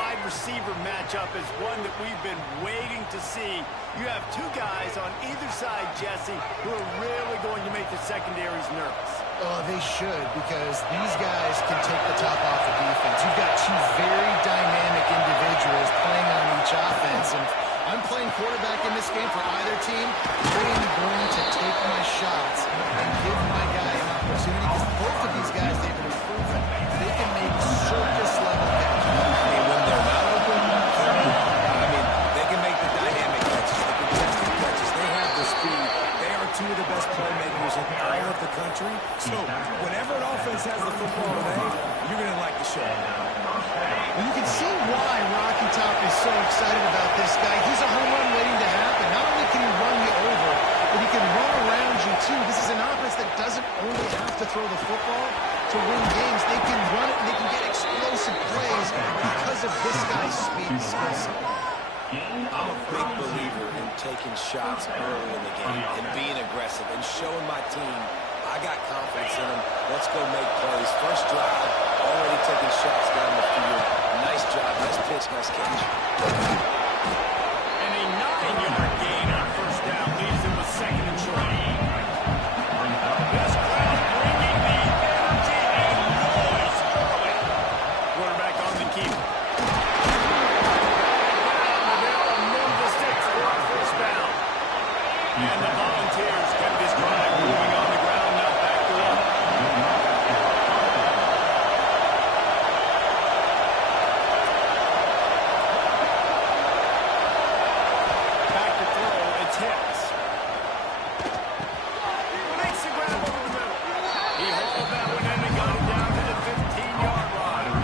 wide receiver matchup is one that we've been waiting to see. You have two guys on either side, Jesse, who are really going to make the secondaries nervous. Oh, they should, because these guys can take the top off the defense. You've got two very dynamic individuals playing on each offense, and if I'm playing quarterback in this game for either team, I am going to take my shots and give my guy an opportunity, because both of these guys, they've been proven they can make circus-level catches. I mean, when they're not open, I mean, they can make the dynamic catches, the contested catches. They have the speed. They are two of the best playmakers in all of the country. So whenever an offense has the football today, you're going to like the show. Well, you can see why Rocky Top is so excited about this guy. He's a home run waiting to happen. Not only can he run you over, but he can run around you, too. This is an offense that doesn't only have to throw the football to win games. They can run it, and they can get explosive plays because of this guy's speed and skill set. I'm a big believer in taking shots early in the game and being aggressive and showing my team I got confidence in them. Let's go make plays. First drive, already taking shots down the field. Nice job, nice pitch, nice catch. And a 9-yard gain on first down leaves him with second and short. This crowd bringing the energy and noise early. Quarterback on the keeper. And the Volunteers kept this drive moving on the ground, not back to up. Back to throw, it's Hicks. Makes the grab over the middle. He hauled that one in and got it down to the 15-yard line.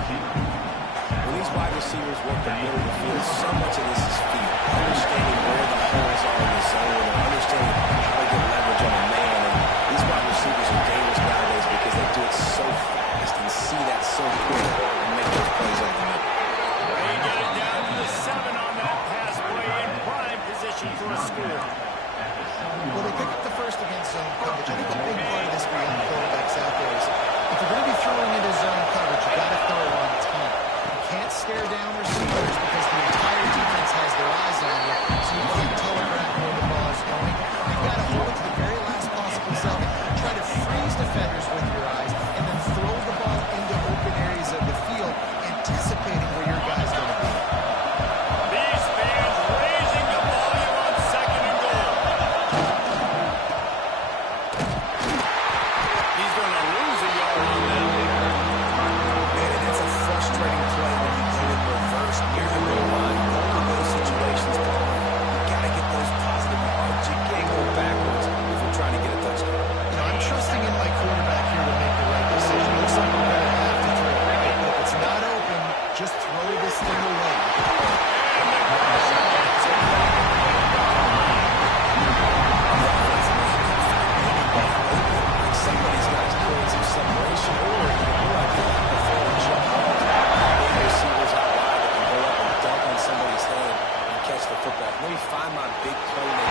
When these wide receivers work the middle of the field, so much of this is feet. Understanding where the holes are in the zone and understanding how to get leverage on a man. And these wide receivers are dangerous nowadays because they do it so fast and see that so quick and make those plays over the middle. They get it down to the 7 on that pass play in prime position for a score. Well, they pick up the first against zone coverage. I think a big part of this for young quarterbacks out there is if you're going to be throwing into zone coverage, you got to throw on time. You can't stare down receivers because the entire defense has their eyes on you, so you can't telegraph where the ball is going. You've got to hold it to the very last possible second, try to freeze defenders with your eyes, and then throw the ball into open areas of the field, anticipating where your guy's going to be. These fans raising the volume on second and goal. He's going to lose a yard on that. And it's a frustrating play when you go in reverse near the goal line. All of those situations, you got to get those positive yards. You can't go backwards if you're trying to get a touchdown. You know, I'm trusting in my quarterback here to make the right decision. Looks like we're going to have to throw it. But if it's not open, just throw this thing away. Somebody's got to create some separation or before a jump ball. Big receivers out wide that can go up and dunk on somebody's head and catch the football. Let me find my big playmaker.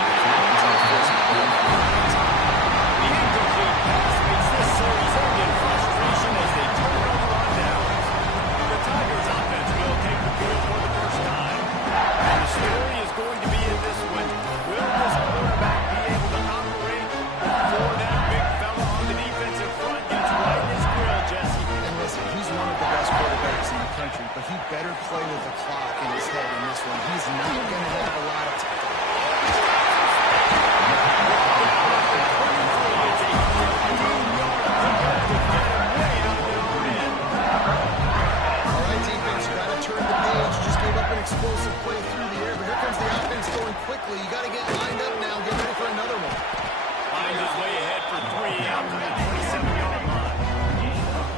The incomplete pass makes this series end in frustration as they turn over on downs. The Tigers offense will take the field for the first time. And the story is going to be in this one. Will this quarterback be able to operate before that big fella on the defensive front gets right in his grill, Jesse? And listen, he's one of the best quarterbacks in the country, but he better play with the clock in his head in this one. He's not going to have a lot of time. All right, defense, you got to turn the page. You just gave up an explosive play through the air, but here comes the offense going quickly. You got to get lined up now. Get ready for another one. Finds his way ahead for 3 after the 27-yard line.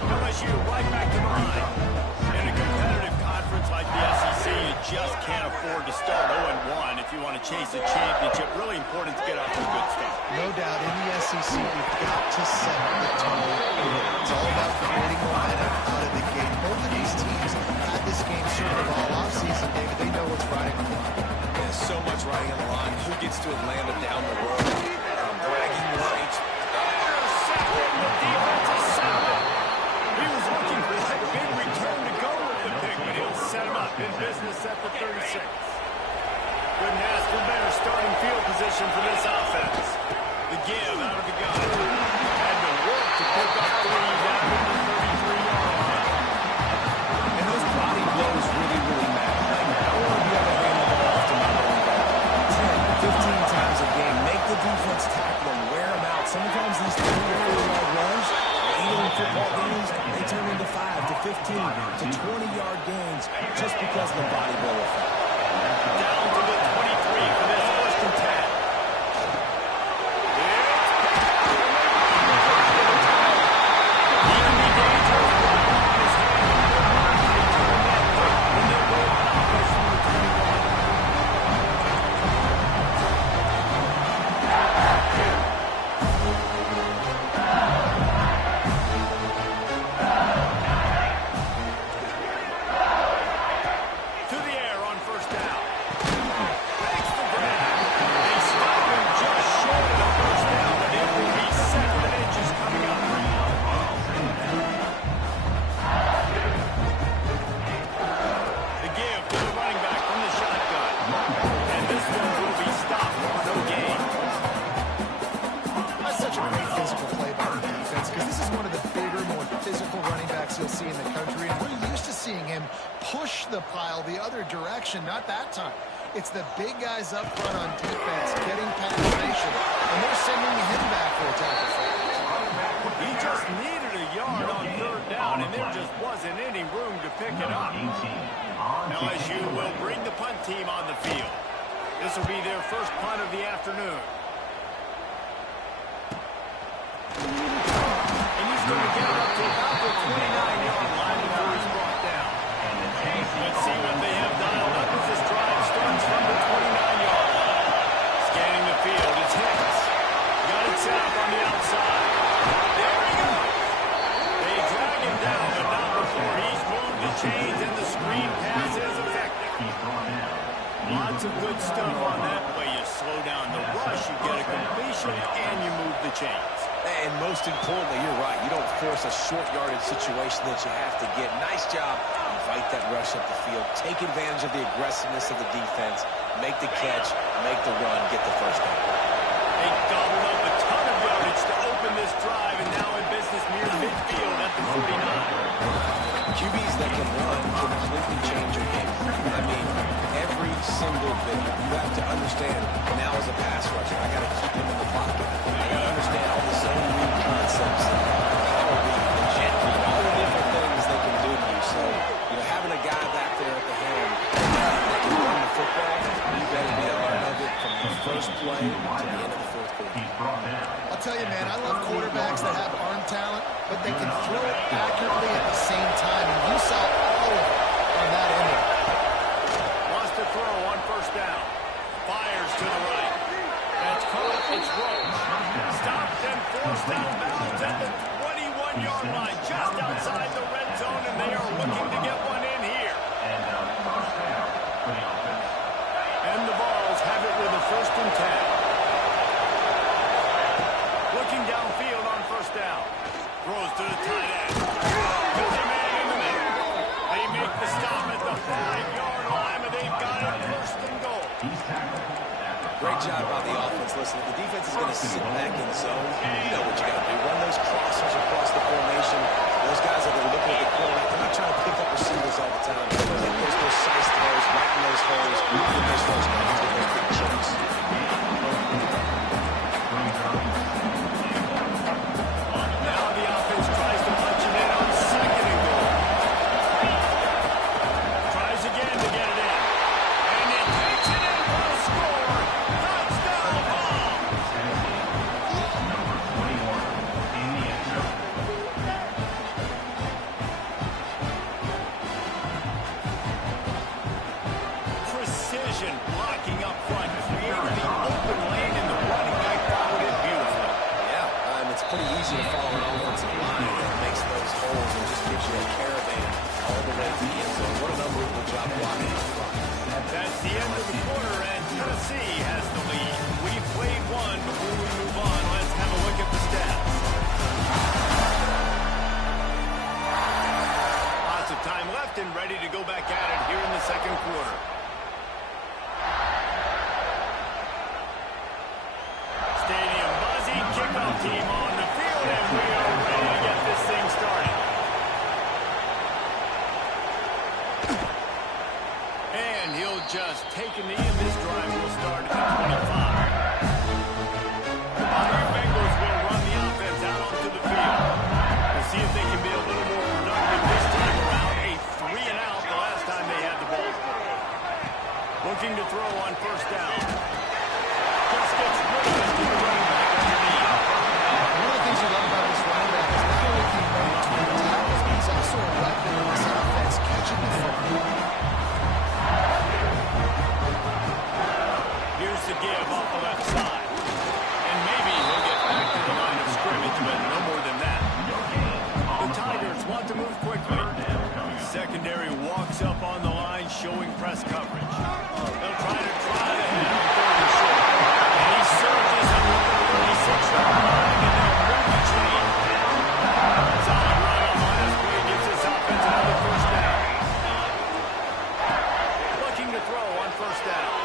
LSU right back to the line. In a competitive conference like the SEC, you just can't afford to start 0-1 if you want to chase a championship. Really important to get off to a good start. No doubt, in the SEC, you've got to set the tone. It's all about creating momentum out of the gate. Both of these teams had this game circled all offseason, David. They know what's riding on the line. There's so much riding on the line. Who gets to Atlanta down the road? Bragging rights. Intercepted. The defense is set. He was looking for that big return to go with the pick, but he'll set him up. business at the 36. Couldn't ask for better starting field position for this offense. The give out of the gun. Had to work to pick up 3 down at the 33-yard line. And those body blows really, really matter. I want to be able to hand the ball off to my running back 10, 15 times a game. Make the defense tackle them, wear them out. Sometimes these 3 or 4-yard runs, even in football games, they turn into 5 to 15 to 20-yard gains just because of the body blow effect. Down to the 23 for this first and 10. Not that time. It's the big guys up front on defense getting penetration, and they're sending him back for a tackle. He just needed a yard on 3rd down, and there just wasn't any room to pick it up. LSU will bring the punt team on the field. This will be their first punt of the afternoon. And he's going to get it up to about the 29-yard line before he's brought down. Let's see what they have dialed up as this drive starts from the 29-yard line. Scanning the field, it's Hicks. Got it set up on the outside. There he goes. They drag him down, but not before he's moved the chains, and the screen pass is effective. Lots of good stuff on that play. You slow down the rush, you get a completion, and you move the chains. And most importantly, you're right. You don't force a short yardage situation that you have to get. Nice job. Fight that rush up the field. Take advantage of the aggressiveness of the defense. Make the catch. Make the run. Get the first down. They gobbled up a ton of yardage to open this drive, and now in business near midfield at the 49. QBs that can run completely change your game. I mean, every single bit. You have to understand now as a pass rusher, I got to keep him in the pocket. I got to understand all the zone read concepts, and power read, and jet read, all the different things they can do to you. So, you know, having a guy back there at the helm that can run the football, you better be a part of it from the first play to the end of the 4th quarter. I'll tell you, man, I love quarterbacks that have arm talent, but they can throw it accurately at the same time, and you saw all of it on that end. Wants to throw on 1st down. Fires to the right. That's caught. It's Rose. Stopped and forced out of bounds at the 21-yard line, just outside the red zone, and they are looking to get one in here. And the Vols have it with a 1st and 10. Looking downfield on 1st down. Throws to the tight end. Got a man in the middle. They make the stop at the 5-yard line, but they've got it 1st and goal. Great job by the offense. Listen, if the defense is going to sit back in zone, you know what you got to do. Run those crossers across the formation. Those guys that are looking at the corner, they're not trying to pick up receivers all the time. Take those precise throws, right in those holes, get those first downs, get those big chunks. Now the offense tries to punch it in on 2nd and goal. Tries again to get it in. And it takes it in for a score. Touchdown, Vols. Precision blocking up front, creating the open lane, and the running back followed it beautifully. Yeah, it's pretty easy to follow an offensive line that makes those holes and just gives you a caravan all the way to the end zone. What an unbelievable job blocking up front. That's the end of the quarter, and Tennessee has the lead. We've played one. Before we move on, let's have a look at the stats. Lots of time left and ready to go back at it here in the second quarter. Stadium buzzing, kickoff team on the field, and we are ready to get this thing started. And he'll just take a knee, and this drive will start at the 25. The Miami Bengals will run the offense out onto the field. We'll see if they can be a little more productive this time around. A 3-and-out the last time they had the ball. Looking to throw on first down. Just gets rid of it to the running back underneath. One of the things you love about this running back is not only can he run between the tackles, but he's also a weapon in this offense, catching the football. Here's the give off the left side. And maybe he'll get back to the line of scrimmage, but no more than that. The Tigers want to move quickly. Secondary walks up on the line, showing press coverage. They'll try to drive ahead on third and short. And he surges in with the 36-yard line, and they'll move the chain. Solid run on the last play gives this offense another first down. Looking to throw on first down.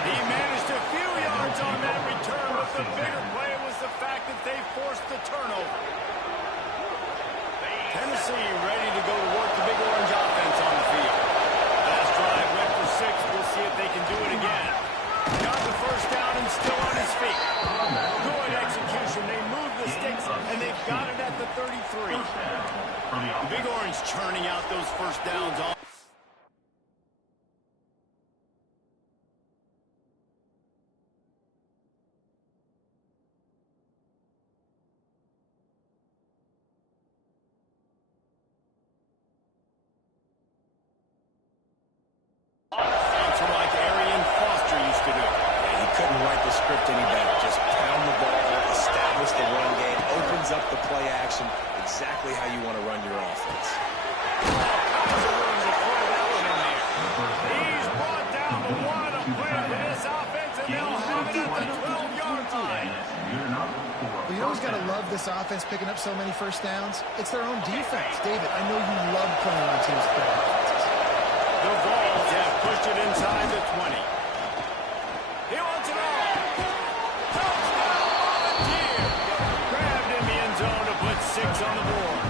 He managed a few yards on that return, but the bigger play was the fact that they forced the turnover. Tennessee ready to go to work the Big Orange offense on the field. Last drive went for 6. We'll see if they can do it again. Got the first down and still on his feet. Good execution. They moved the sticks, and they've got it at the 33. The Big Orange churning out those first downs on. Any better. Just pound the ball, establish the run game, opens up the play action, exactly how you want to run your offense. He's brought down the one to play for this offense, and they'll have it at the 12-yard line. Well, you always got to love this offense picking up so many first downs. It's their own defense. David, I know you love playing on teams with their offenses. The Vols have pushed it inside the 20. He wants it all. On the board.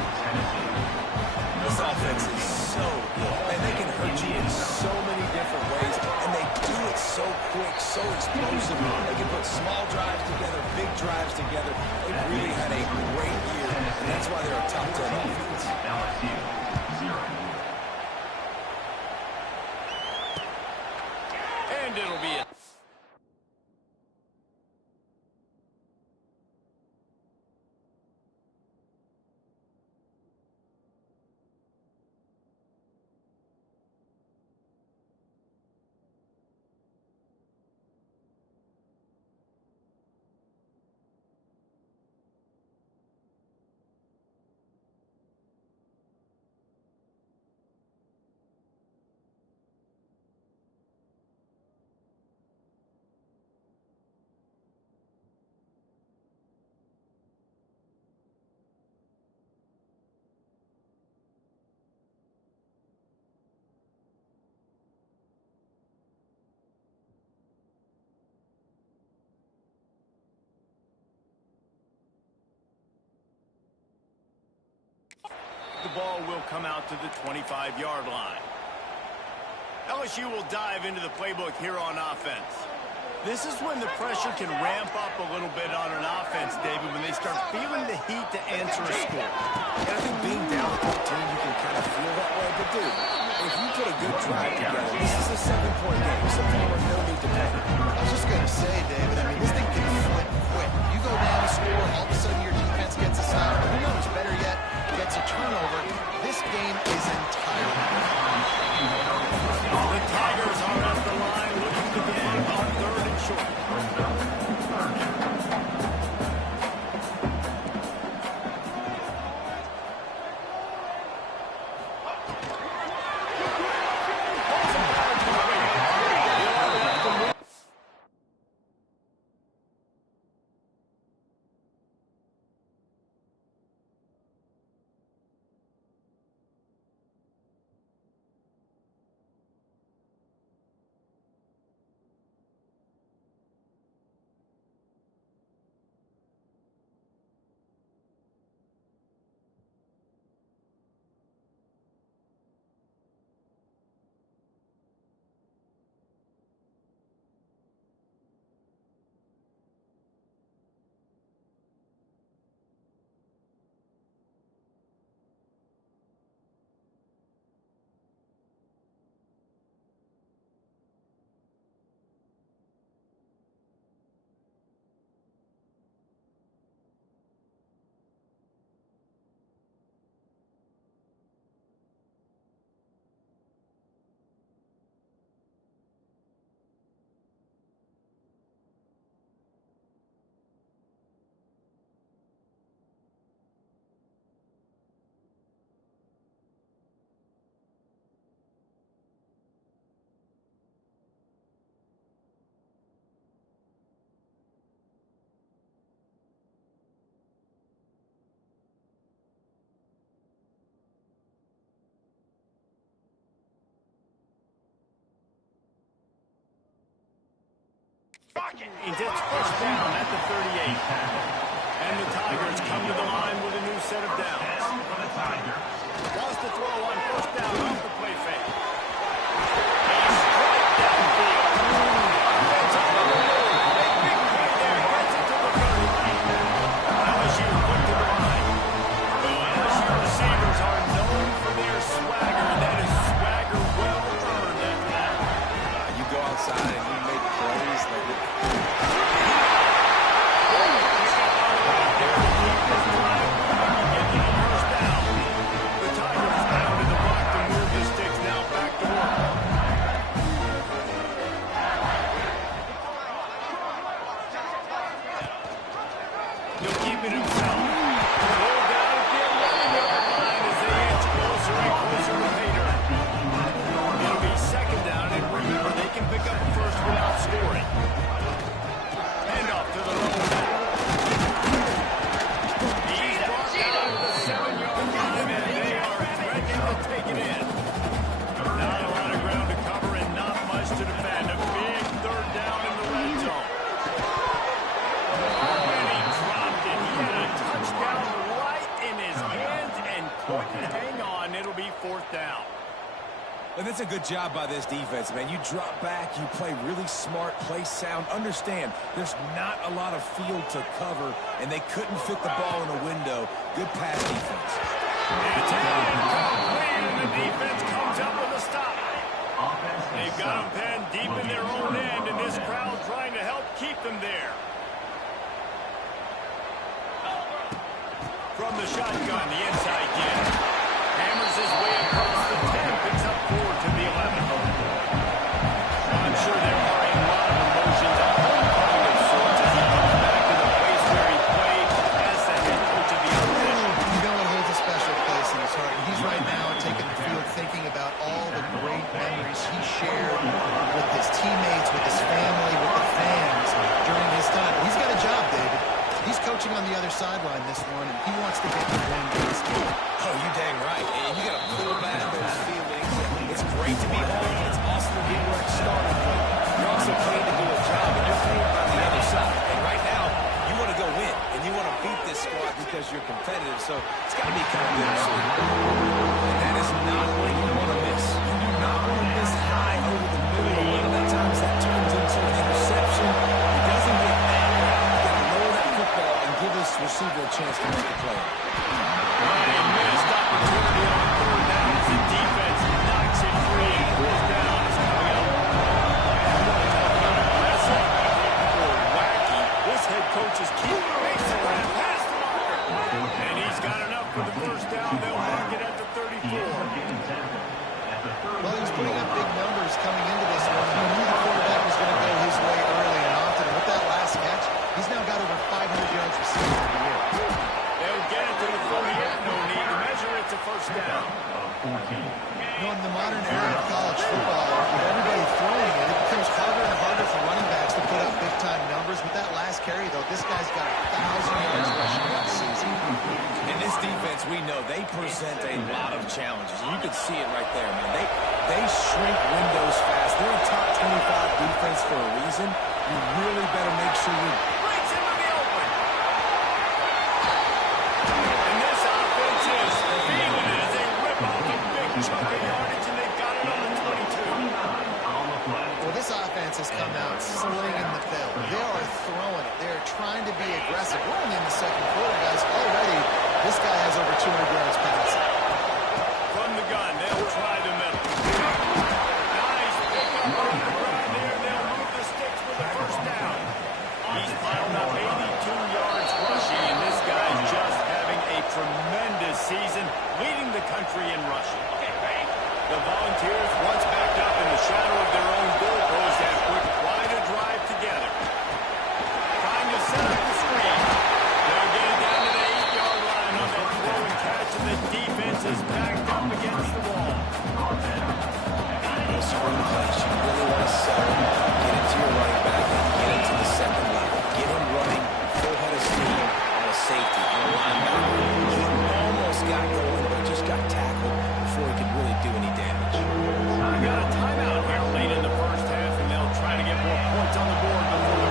This offense is so good, and they can hurt you in so many different ways, and they do it so quick, so explosive. They can put small drives together, big drives together. They really had a great year, and that's why they're a top 10 offense. And it'll be it. The ball will come out to the 25-yard line. LSU will dive into the playbook here on offense. This is when the pressure can ramp up a little bit on an offense, David, when they start feeling the heat to answer a score. And I think being down 14, you can kind of feel that way. But, dude, if you put a good drive together, this is a 7-point game, so no need to panic. I was just going to say, David, I mean, this thing can flip quick. You go down a score, all of a sudden your defense gets a stop. Who knows, better yet, gets a turnover. This game is entirely the Tigers are at the line looking to convert on third and short. It's first down at the 38. And the Tigers come to the line with a new set of downs. Wants to throw on first down off the play fake. He's straight downfield. Offense on the move. Big play there. Gets it to the 30. LSU quick to the line. The LSU receivers are known for their swagger, and that is swagger well earned at that. You go outside and you make plays like it. And that's a good job by this defense, man. You drop back, you play really smart, play sound. Understand, there's not a lot of field to cover, and they couldn't fit the ball in a window. Good pass defense. And the defense comes up with a stop. They've got them pinned deep in their own end, and this crowd trying to help keep them there. From the shotgun, the inside get. Hammers his way across the 10, picks up 4 to the 11. I'm sure there are a lot of emotions, a homecoming of sorts as he comes back to the place where he played as the head coach of the opposition. You know it holds a special place in his heart. And he's right now taking the field thinking about all the great memories he shared with his teammates, with his family, with the fans during his time. He's got a job, David. He's coaching on the other sideline this one, and he wants to get the win for his team. Oh, you dang right. And you got to pull back those feelings. It's great to be home. It's awesome to be where it started. But you're also playing to do a job, and you're playing on the other side. And right now, you want to go win, and you want to beat this squad because you're competitive. So it's got to be kind of bittersweet. And that is not what you want to miss. You do not want to miss high over the middle. A lot of the times that turns into an interception. It doesn't get that way. You got to lower that football and give this receiver a chance to make a play. A missed opportunity on third down as the defense knocks it free. Fourth down is coming up. Aggressive or wacky. This head coach is keeping pace around past the marker. And he's got enough for the first down. They'll mark it at the 34. Well, he's putting up big numbers coming into this one. He knew the quarterback was going to go his way early and often. And with that last catch, he's now got over 500 yards receiving for the year. They'll get it to the 48. No need to measure it to first down. You know, in the modern era of college football, with everybody throwing it, it becomes harder and harder for running backs to put up big-time numbers. With that last carry, though, this guy's got 1,000 yards rushing this season. In this defense, we know they present a lot of challenges. You can see it right there, man. They shrink windows fast. They're a top 25 defense for a reason. You really better make sure you Breaks into the open. And this offense is feeling it as they rip off a big chunk of yardage, and they've got it on the 22. Well, this offense has come out slinging the bell. They are throwing it. They're trying to be aggressive. We're only in the second quarter, guys. Already, this guy has over 200 yards passing. From the gun, they'll try the middle. Nice pickup on the drive there. They'll move the sticks with the first down. He's piled up 82 yards rushing, and this guy's just having a tremendous season, leading the country in rushing. The Volunteers, once backed up in the shadow of their own goalpost, have put quite a drive together. Trying to set up the screen. They'll get it down to the 8-yard line on that throw and catch, and the defense is backed up against the wall. Those screen plays, you really want to sell them. Get it to your running back and get it to the second level. Get him running full head of steam on a safety, on a linebacker. He almost got going, but just got tackled before he could really do any damage. We got a timeout here late in the first half, and they'll try to get more points on the board before the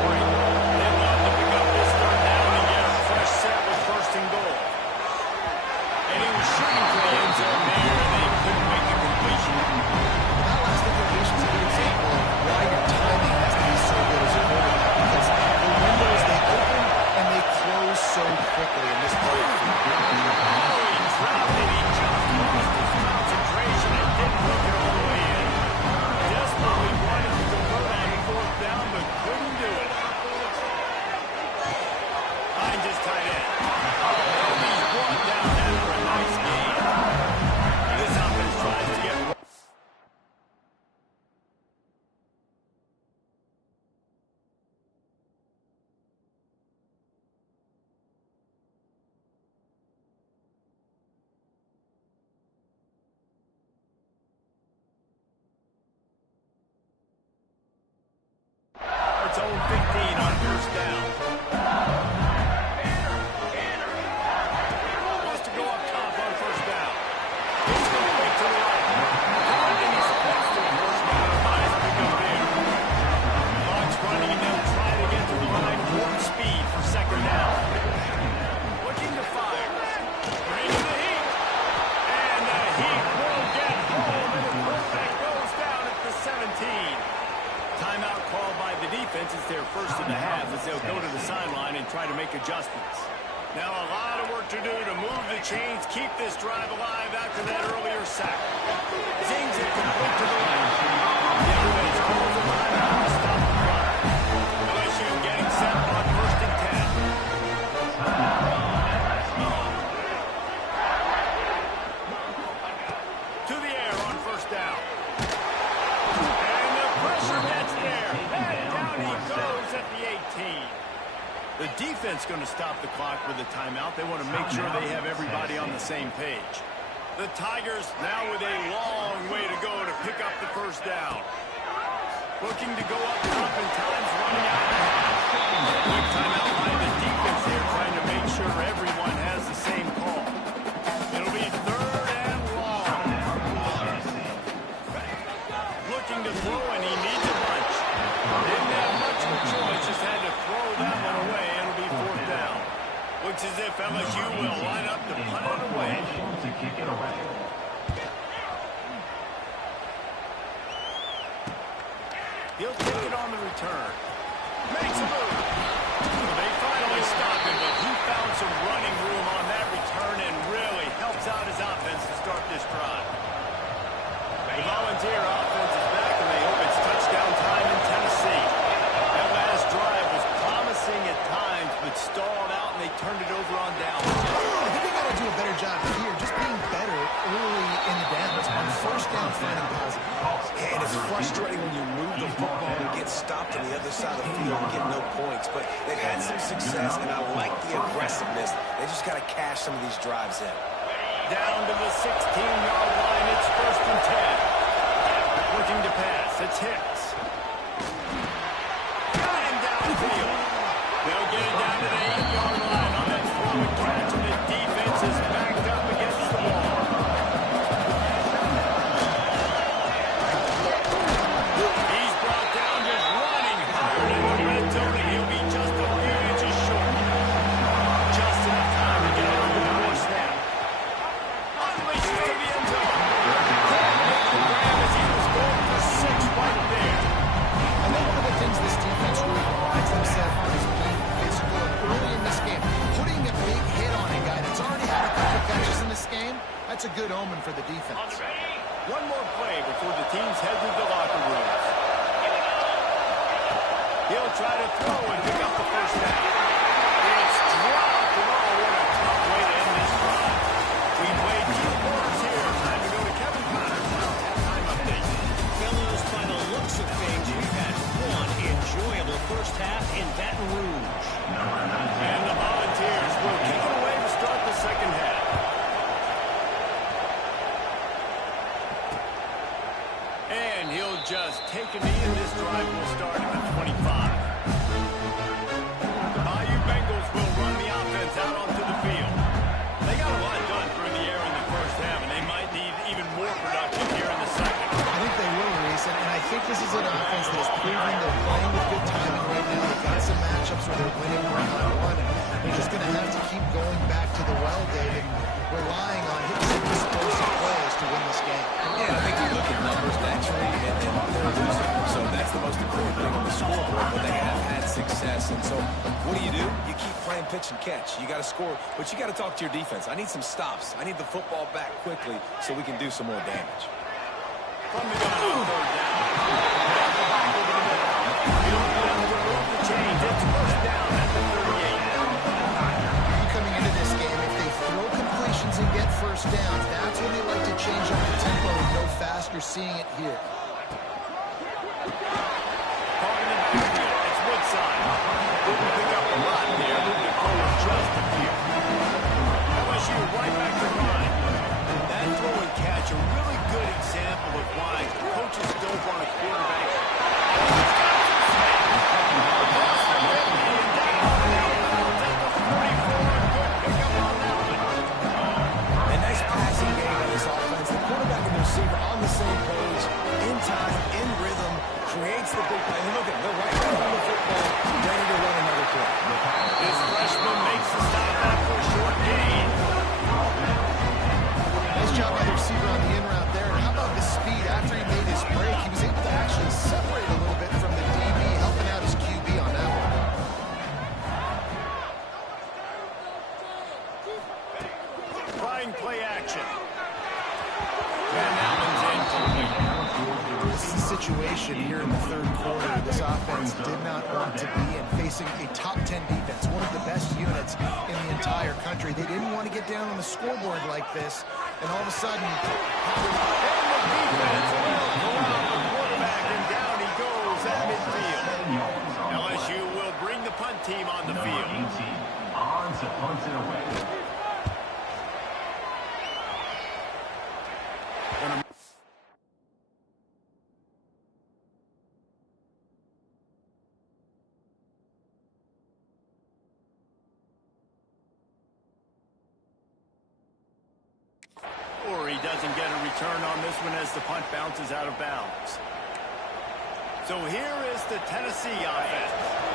Timeout called by the defense is their first of the half as they'll go to the sideline and try to make adjustments. Now a lot of work to do to move the chains, keep this drive alive after that earlier sack. Zings it complete to the right. The offense calls a timeout to stop the clock. LSU getting set on 1st and 10. To the air on 1st down. And the pressure gets there. And down he goes at the 18. The defense going to stop the clock with a timeout. They want to make sure they have everybody on the same page. The Tigers now with a long way to go to pick up the 1st down. Looking to go up top and time's running out of the half. Quick timeout by the defense here, trying to make sure everyone has the same call. It'll be 3rd and long. Looking to throw, and he needs a bunch. Didn't have much of a choice, just had to throw that one away. It'll be 4th down. Looks as if LSU will line up to punt it away. He'll take it on the return. Makes a move. Well, they finally stopped him, but he found some running room on that return and really helps out his offense to start this drive. The Volunteer offense is back, and they hope it's touchdown time in Tennessee. That last drive was promising at times, but stalled out, and they turned it over on down. I think they got to do a better job here, just being better early in the downs. On 1st down, finding positive. Yeah, and it's frustrating when you move the football and get stopped on the other side of the field and get no points. But they've had some success, and I like the aggressiveness. They just got to cash some of these drives in. Down to the 16-yard line. It's 1st and 10. Looking to pass. It's Hicks. Got him downfield. They'll get it down to the 8-yard line on that throw and catch, and the defense is backed up against the wall. He's brought down just running hard in the red zone, and he'll be just a few inches short. Just enough time to get on with the more snap. Unleashes to the end zone. Can't make the grab as he was going for 6 right there. I think one of the things this defense really prides themselves on is being physical and early in this game. Putting a big hit on a guy that's already had a couple catches in this game, that's a good omen for the defense. One more play before the teams head to the locker rooms. He'll try to throw and pick up the 1st down. It's dropped. Oh, what a tough way to end this drive. We played 2 quarters here. Time to go to Kevin Connors for our halftime update. Fellows, by the looks of things, we've had one enjoyable 1st half in Baton Rouge. And the Volunteers will kick it away to start the 2nd half. And he'll just take a knee, and this drive will start at the 25. The Bayou Bengals will run the offense out onto the field. They got a lot done through the air in the 1st half, and they might need even more production here in the 2nd. I think they will, Reese, and I think this is an offense that is proving they're playing with good timing right now. They've got some matchups where they're winning 1-on-1, and they're just going to have to keep going back to the well, David, relying on hitting some explosive plays to win this game. Yeah, I think you look at numbers naturally, and they're losing. So that's the most important thing on the scoreboard, but they have had success. And so what do? You keep playing pitch and catch. You got to score, but you got to talk to your defense. I need some stops. I need the football back quickly so we can do some more damage. From the gun on 3rd down. Back over the middle. He'll be able to move the chains. It's 1st down at the 38. Coming into this game, if they throw completions and get 1st downs, that's when they like to change up the tempo and go fast. You're seeing it here. Caught in the backfield. It's Woodside. Didn't pick up a lot there. Moved it forward just a few. LSU right back to run. That throw and catch, a really good example of why coaches don't want a quarterback. He's got some speed. Across the 50 and down to the end zone at the 44. Good pickup on that one. A nice passing game on this offense. The quarterback and the receiver on the same page, in time, in rhythm, creates the big play. And look at it, they're right there on the football, ready to run another play. This freshman makes the stop after a short gain. Nice job by the receiver on the in route there. And how about the speed after he made his break? He was able to actually the situation here in the third quarter this offense did not want to be in, facing a top 10 defense, one of the best units in the entire country. They didn't want to get down on the scoreboard like this, and all of a sudden... And the defense will go out the quarterback, and down he goes at midfield. LSU will bring the punt team on the field. On to punt it away. Or he doesn't get a return on this one as the punt bounces out of bounds. So here is the Tennessee offense.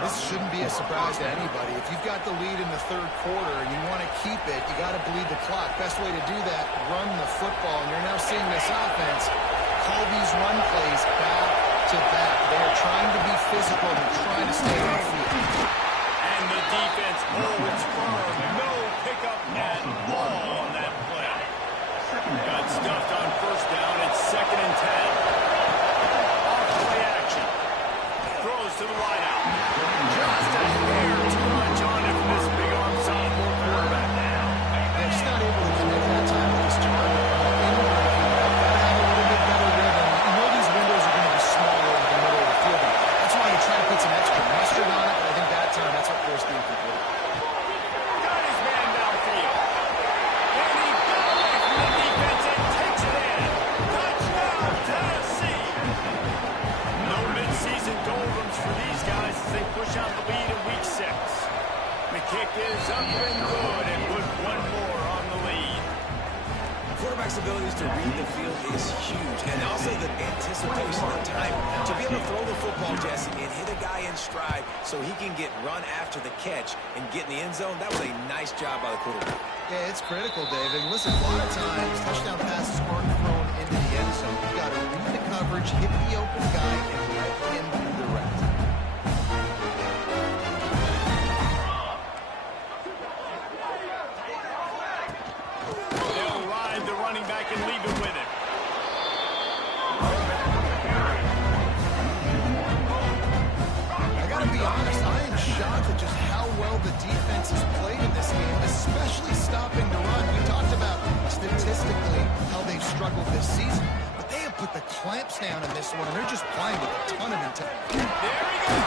This shouldn't be a surprise to anybody. If you've got the lead in the third quarter and you want to keep it, you got to bleed the clock. Best way to do that, run the football. And you're now seeing this offense call these run plays back to back. They're trying to be physical. They're trying to stay on the field. And the defense holds firm. No pickup at all on that play. Got stuffed on first down. It's 2nd and 10. Off-play action. Throws to the wideout. Just a hair too much on it from this big arm sophomore quarterback. They're just not able to connect that time with this target. In the breaking route, got to have a little bit better rhythm. You know these windows are going to be smaller in the middle of the field. That's why you try to put some extra mustard on it, but I think that time that's what forced the incomplete. Got his man downfield. And he got away from the defense and takes it in. Touchdown, Tennessee. No midseason doldrums for these guys as they push out the lead in week 6. The kick is up and good and put one more on the lead. Quarterback's abilities to read the field is huge, and also the anticipation of time to be able to throw the football, Jesse, and hit a guy in stride so he can get run after the catch and get in the end zone. That was a nice job by the quarterback. Yeah, it's critical, David. Listen, a lot of times touchdown passes aren't thrown into the end zone. You got to read the coverage, hit the open guy, and let him do the rest. They'll ride the running back and leave it with him. I got to be honest, I am shocked at just how well the defense has played in this game, especially stopping the run. We talked about statistically how they've struggled this season, but they have put the clamps down in this one, and they're just playing with a ton of intent. There he goes.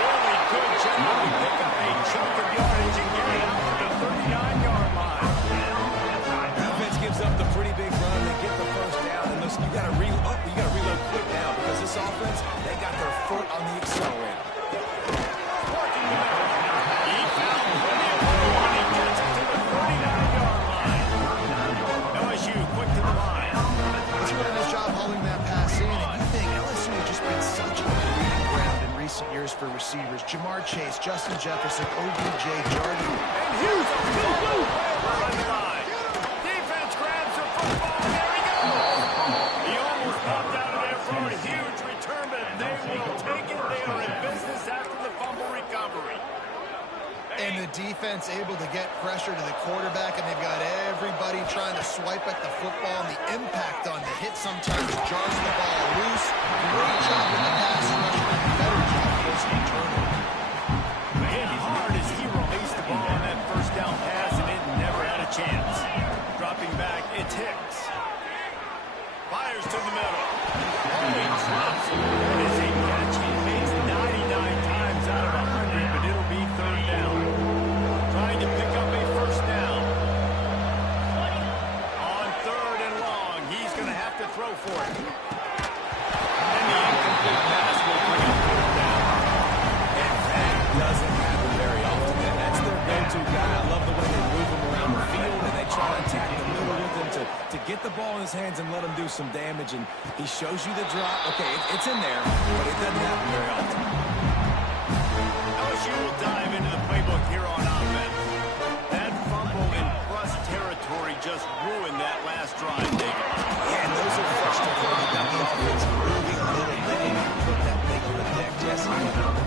Really good job to pick up a chunk of yardage and get it out to the 39-yard line. Defense gives up the pretty big run. They get the first down, and listen, you got to reload quick now because this offense, they got their foot on the accelerator. Working the middle. He found plenty of room when he gets it to the 39-yard line. LSU quick to the line. He's doing a nice job hauling that pass in, and you think LSU has just been such a breeding ground in recent years for receivers. Jamar Chase, Justin Jefferson, OBJ, Jordan. And here's a go-go on the line. Defense grabs the football, and there he goes. He almost popped out of there for a huge return, but they will take it. They are in business after the fumble recovery. And the defense able to get pressure to the quarterback, and they've got everybody trying to swipe at the football, and the impact on the hit sometimes jars the ball loose. Great job with the pass rush, and better job forcing turnover. Hit hard as he released the ball on that first down pass, and it never had a chance. Dropping back, it's Hicks. Fires to the middle. Oh, he drops it. That is a catch he makes 99 times out of 100, but it'll be third down. Trying to pick up a first down. On third and long, he's going to have to throw for it. And the incomplete pass will bring up fourth down. And that doesn't happen very often. That's their go-to guy. I love the way they move him around the field, and they try to attack the middle with him to get the ball in his hands and let him do some damage. And he shows you the drop. Okay, it's in there, but it doesn't happen very often. LSU will dive into the playbook here on offense. That fumble in plus territory just ruined that last drive, David. Yeah, and those are frustrating when you got the offense moving a little bit and you put that thing on the deck, Jesse.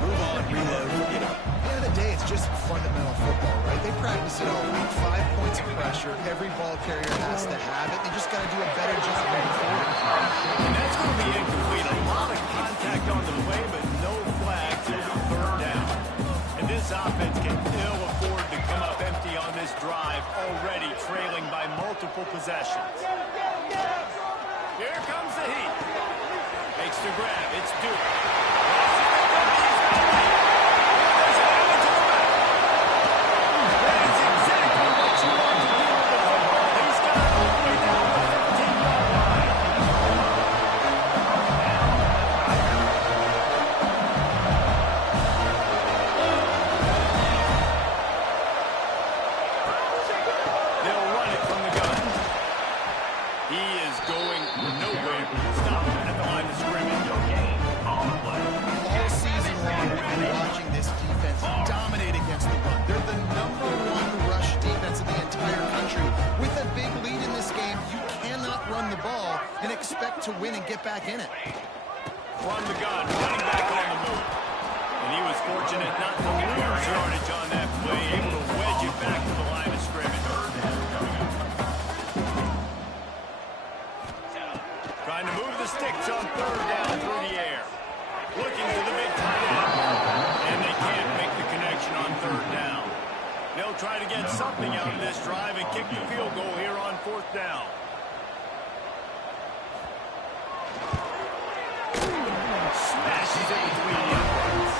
Move on, reload, forget it. At the end of the day, it's just fundamental football, right? They practice it all week. 5 points of pressure. Every ball carrier has to have it. They just got to do a better job moving forward. And that's going to be incomplete. A lot of contact on the play, but no flag till the third down. And this offense can ill afford to come up empty on this drive, already trailing by multiple possessions. Here comes the heat. Makes the grab. It's Duke. To win and get back in it. From the gun, running back on the move. And he was fortunate not to lose yardage on that play, able to wedge it back to the line of scrimmage. Trying to move the sticks on third down through the air. Looking to the big tight end. And they can't make the connection on third down. They'll try to get something out of this drive and kick the field goal here on fourth down. Smashes it between the uprights.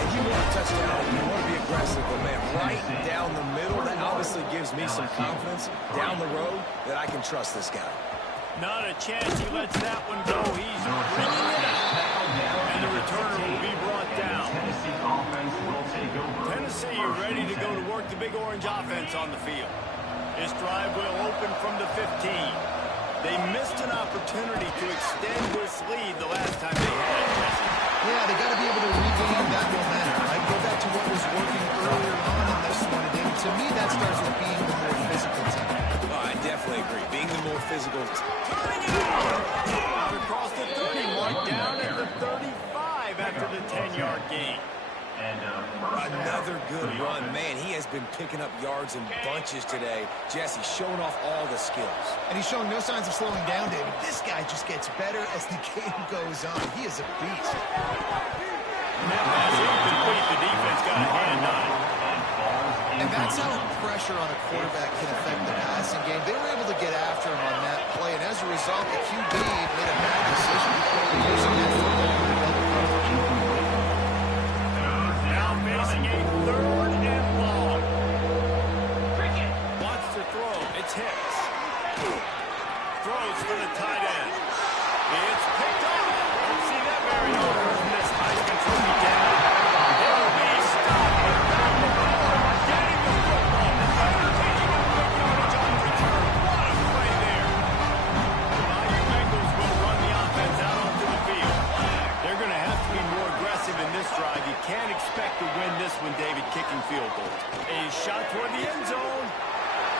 And you want a touchdown, you want to be aggressive, but man, right down the middle, that obviously gives me some confidence down the road that I can trust this guy. Not a chance he lets that one go. He's bringing it out. And the returner will be brought down. Tennessee ready to go to work the big orange offense on the field. This drive will open from the 15. They missed an opportunity to extend this lead the last time they had it, Jesse. Yeah, they got to be able to regain that momentum, right? Go back to what was working earlier on in this one. And to me, that starts with being the more physical team. Oh, I definitely agree. Being the more physical. Turning it out across the 30 mark, down at the 35 after the 10-yard gain. Another good run. Man, he has been picking up yards in bunches today. Jesse showing off all the skills. And he's showing no signs of slowing down, David. This guy just gets better as the game goes on. He is a beast. That pass incomplete. The defense got a hand on it. And that's how pressure on a quarterback can affect the passing game. They were able to get after him on that play, and as a result, the QB made a bad decision. Using that football really well to cover. Facing a third and long. Wants to throw. It's Hicks. Throws for the tight end. It's picked up. Don't see that very often from this Heisman Trophy candidate. It'll be stopped. Getting the football. Taking a quick yardage on return. What a play there. Now your Bengals will run the offense out onto the field. They're going to have to be more aggressive in this drive. You can't expect to win this one, David, kicking field goals. A shot toward the end zone,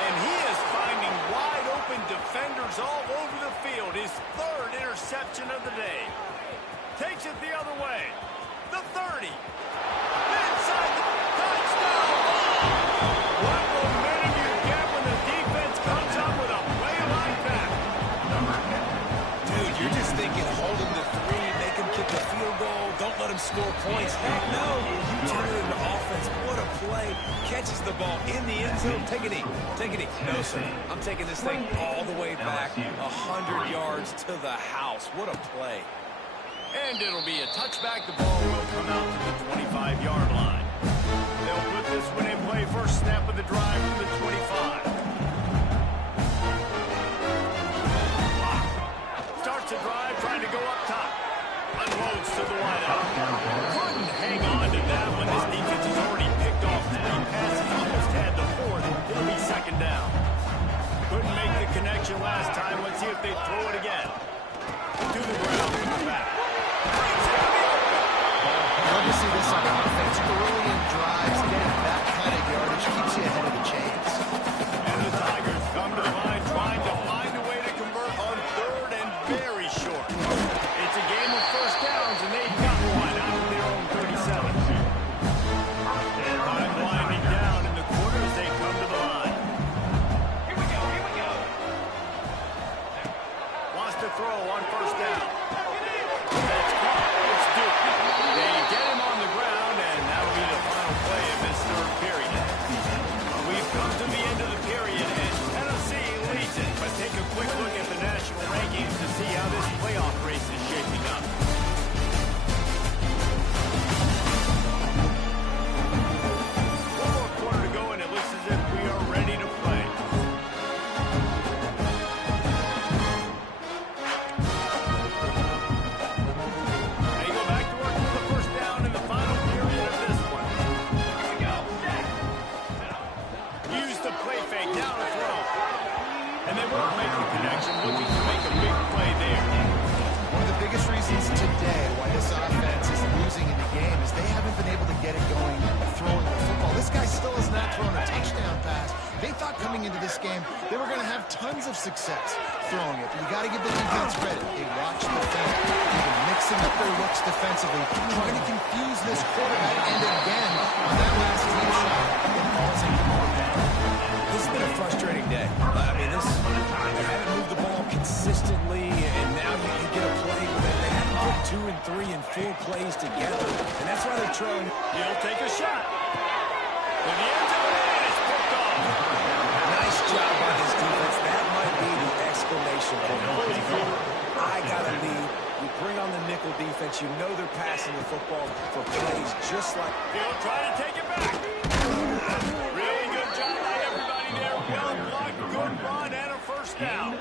and he is finding wide open defenders all over the field. His third interception of the day. Takes it the other You're just thinking, hold him to 3, make him kick a field goal, don't let him score points. Heck no, you turn it into offense. What a play. Catches the ball in the end zone. Take a knee. Take a knee. No, sir. I'm taking this thing all the way back 100 yards to the house. What a play. And it'll be a touchback. The ball will come out to the 25-yard line. They'll put this one in play. First snap of the drive from the 25. Starts a drive, trying to go up top. Unloads to the wideout. Couldn't hang on to that one. This defense has already picked off 3 passes. Almost had the 4th. It'll be second down. Couldn't make the connection last time. Let's see if they throw it again. To the ground, to the back. Love to see this on offense. Early in drives, getting that kind of yardage keeps you ahead of the chains. And the Tigers come to the line, trying to find a way to convert on 3rd and very short. It's a game of first downs, and they've got one out of their own 37. Time winding down in the quarter as they come to the line. Here we go. Wants to throw on first down. That's caught. It's Duke. They get him on the ground, and that'll be the final play of this 3rd period. We've come to the end of the period, and Tennessee leads it. But take a quick look at the national rankings to see how this playoff race is shaping up. One more quarter to go, and it looks as if we are ready to play. They go back to work for the first down in the final period of this one. Here we go. Use the play fake, down the throw. And they won't make the connection, looking to make a big play there. One of the biggest reasons today why this offense is losing in the game is they haven't been able to get it going throwing the football. This guy still has not thrown a touchdown pass. They thought coming into this game they were going to have tons of success throwing it. But you got to give the defense credit. They watched the film. They've been mixing up their looks defensively, trying to confuse this quarterback. And again, on that last deep shot, it falls incomplete. This has been a frustrating day. I mean, they haven't moved the ball consistently, and now you get a play where they haven't put 2 and 3 and 4 plays together, and that's why they're trailing. He'll take a shot. With the end zone, and it's picked off. Nice job by this defense. That might be the exclamation point. I got a lead. You bring on the nickel defense. You know they're passing the football for plays just like... He'll try to take it back. Really good job by everybody there. Well blocked, good run, and a first down.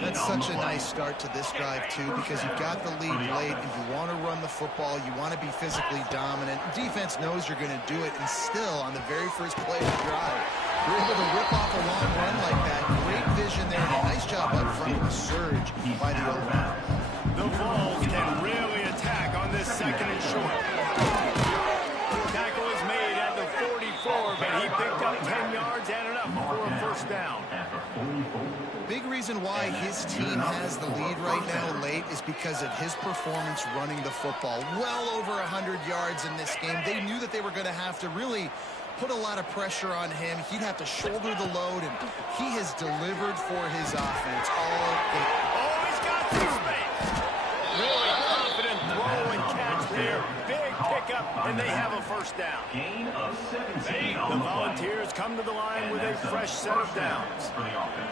That's such a nice start to this drive, too, because you've got the lead late, and you want to run the football, you want to be physically dominant. Defense knows you're going to do it, and still, on the very first play of the drive, you're able to rip off a long run like that. Great vision there, and a nice job up front with the surge by the O-line. The Vols can really attack on this 2nd and short. Tackle is made at the 44, but he picked up 10 yards and enough for a first down. Big reason why his team has the lead right now late is because of his performance running the football. Well over 100 yards in this game. They knew that they were going to have to really put a lot of pressure on him. He'd have to shoulder the load, and he has delivered for his offense all game. Oh, he's got some space. Really confident throw and catch there. Big pickup, and they have a first down. Gain of 17. The Volunteers come to the line with a fresh set of downs.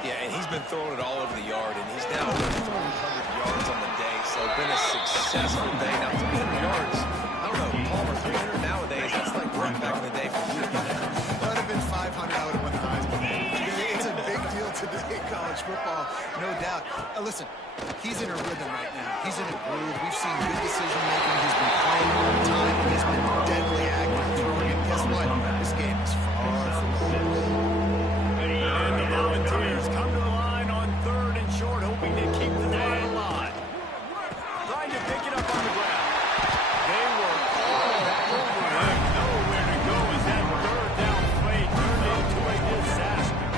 Yeah, and he's been throwing it all over the yard, and he's now over 300 yards on the day, so it's been a successful day. Now, 300 yards, I don't know, Palmer, 300 nowadays, that's like running back in the day for you. If I'd have been 500, I would have won the Heisman. It's a big deal today in college football, no doubt. Listen, he's in a rhythm right now. He's in a groove. We've seen good decision-making. He's been playing all the time. He's been deadly active throwing it. Guess what? This game is far from over. And the Volunteers come to the line on 3rd and short, hoping to keep the drive alive. Trying to pick it up on the ground. They were all over him. Nowhere to go as that 3rd down play turned into a disaster.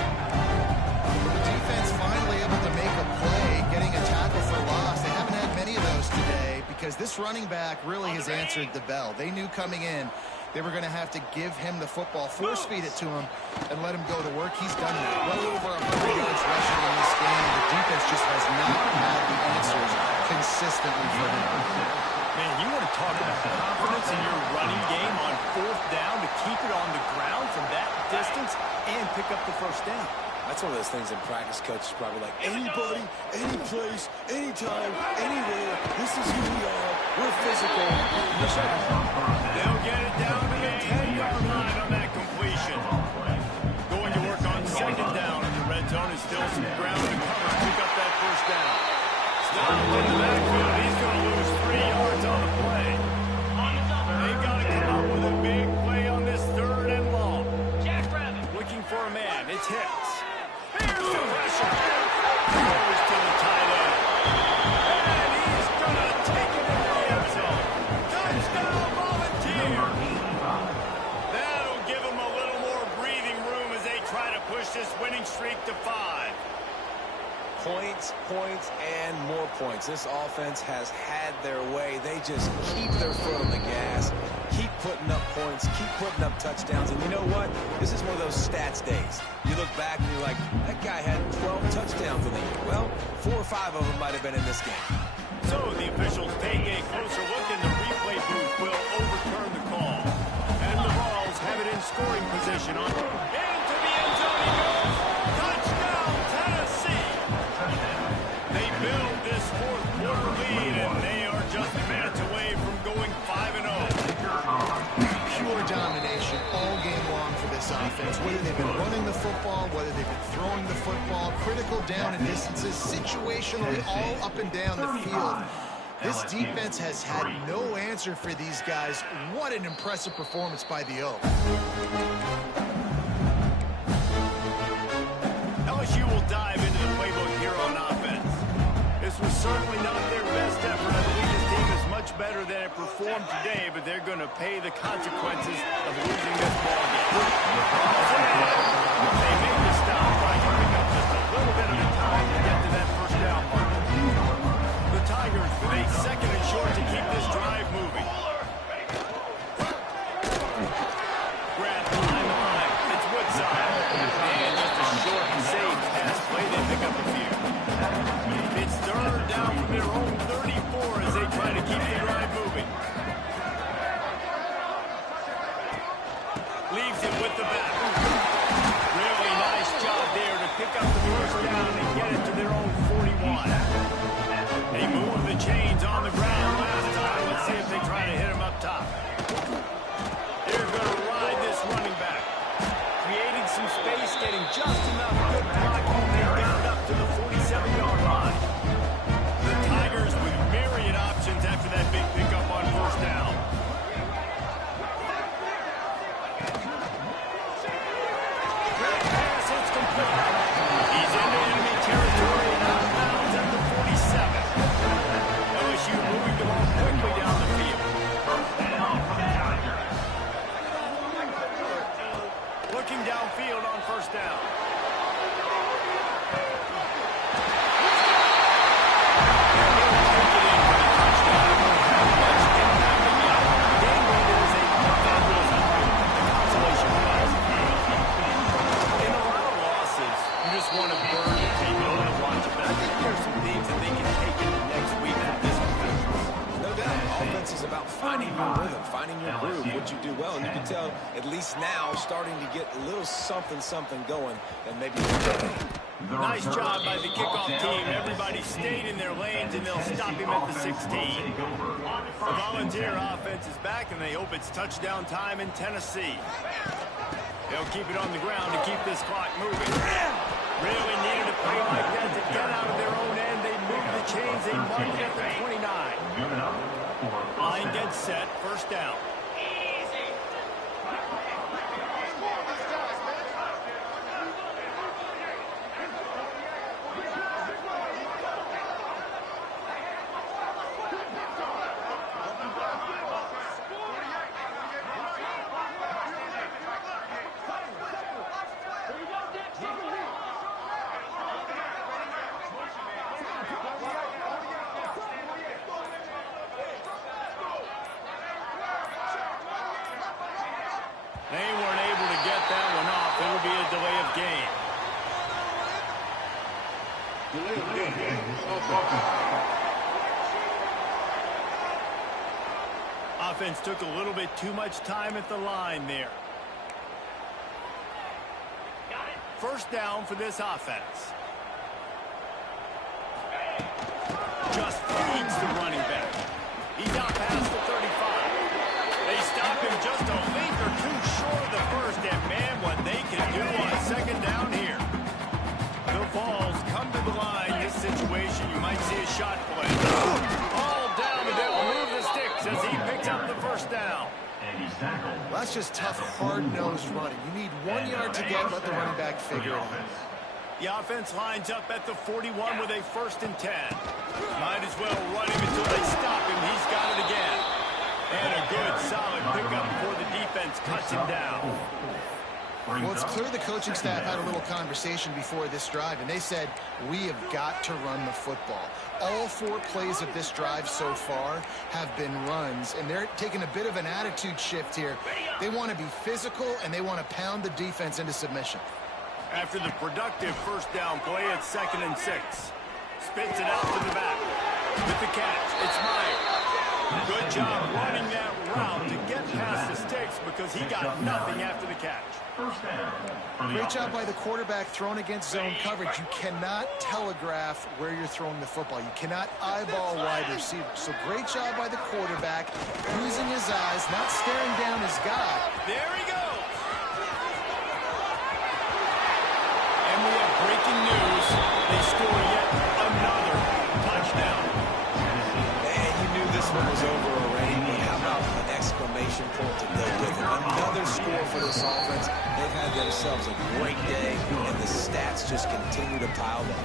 The defense finally able to make a play, getting a tackle for loss. They haven't had many of those today because this running back really has answered the bell. They knew coming in they were going to have to give him the football, force feed it to him, and let him go to work. He's done that. Well over 100 yards rushing in this game. The defense just has not had the answers consistently for him. Man, you want to talk about confidence in your running game on fourth down to keep it on the ground from that distance and pick up the first down. That's one of those things in practice, coach is probably like, anybody, any place, anytime, anywhere, this is who we are. We're physical. They'll get it down to the 10-yard line on that completion. Going to work on second down in the red zone is still some ground to cover. Pick up that first down. Stopped in the backfield. He's going to lose 3 yards on the play. They've got to come up with a big play on this third and long. Looking for a man. It's Hicks. Here's the pressure. Goes to the tight end. And he's going to take it into the end zone. Touchdown, Volunteer. That'll give them a little more breathing room as they try to push this winning streak to 5. Points, points, and more points. This offense has had their way. They just keep their foot on the gas, keep putting up points, keep putting up touchdowns. And you know what? This is one of those stats days. You look back and you're like, that guy had 12 touchdowns in the year. Well, 4 or 5 of them might have been in this game. So the officials take a closer look, and the replay booth will overturn the call. And the Vols have it in scoring position on into the end zone he goes. Touchdown, Tennessee. They build this fourth quarter lead, and they are just minutes away from going 5-0. Pure domination all game long for this offense. Whether they've been running the football, whether they've been throwing the football, critical down and distances, situationally all up and down the field. This defense has had no answer for these guys. What an impressive performance by the O. LSU will dive into the playbook here on offense. This was certainly not their best effort. I believe this team is much better than it performed today, but they're going to pay the consequences of losing this ball game. They made the stop by turning up just a little bit of a time to get to that first down mark. The Tigers with a second and short to keep this drive moving. Grant behind the line. It's Woodside. And just a short and safe pass play. They pick up a few. It's third down from their own 34 as they try to keep the drive moving. Leaves it with the back. Really nice job there to pick up the first down and get it to their own 41. They moved the chains on the ground last time. Let's see if they try to hit him up top. They're going to ride this running back. Creating some space, getting just enough good blocking. They got it up to the 47-yard line. The Tigers with myriad options after that big pickup on first down. Great pass, it's complete. He's into enemy territory and out of bounds at the 47. LSU moving the ball quickly down the field. Looking downfield on first down. Want to burn the table and watch it, but I think there's some things that they can take into next week with this offense. No doubt. Offense is about finding your rhythm, finding your groove, what you do well. And you can tell, at least now, starting to get a little something going that maybe. Nice job by the kickoff team. Everybody stayed in their lanes, and they'll stop him at the 16. The Volunteer offense is back, and they hope it's touchdown time in Tennessee. They'll keep it on the ground to keep this clock moving. Really needed a play like that to get out of their own end. They move the chains. They mark it at the 29. Line gets set. First down. They weren't able to get that one off. It will be a delay of game. offense took a little bit too much time at the line there. First down for this offense. Just feeds the running back. He's out past the 35. They stop him just a length or two short of the first, and man, what they can do on second down here. The balls come to the line. This situation, you might see a shot play. All down, and they'll move the sticks as he picks up the first down. Well, that's just tough, hard-nosed running. You need 1 yard to get, let the running back figure it out. The offense lines up at the 41 with a 1st and 10. Might as well run him until they stop him. He's got it again. And a good, solid pickup before the defense cuts him down. Well, it's clear the coaching staff had a little conversation before this drive, and they said, we have got to run the football. All 4 plays of this drive so far have been runs, and they're taking a bit of an attitude shift here. They want to be physical, and they want to pound the defense into submission. After the productive first down play, it's 2nd and 6. Spits it out to the back. With the catch, it's Meyer. Good job running that route to get past the sticks because he got nothing after the catch. Great job by the quarterback thrown against zone coverage. You cannot telegraph where you're throwing the football. You cannot eyeball wide receivers. So great job by the quarterback, using his eyes, not staring down his guy. There he goes. And we have breaking news. They score yet another touchdown. And you knew this one was over already, but how about an exclamation point to go with it? Another score for this offense. They've had themselves a great day, and the stats just continue to pile up.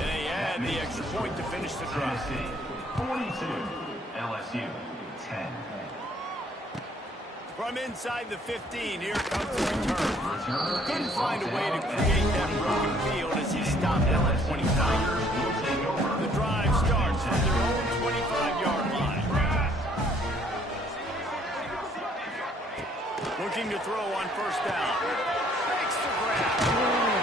And they add the extra point to finish the drive. 42, LSU 10. From inside the 15, here comes the return. Couldn't find a way to create that broken field as he stopped at the 25. The drive starts from their own 25-yard line. Looking to throw on first down. Makes the grab.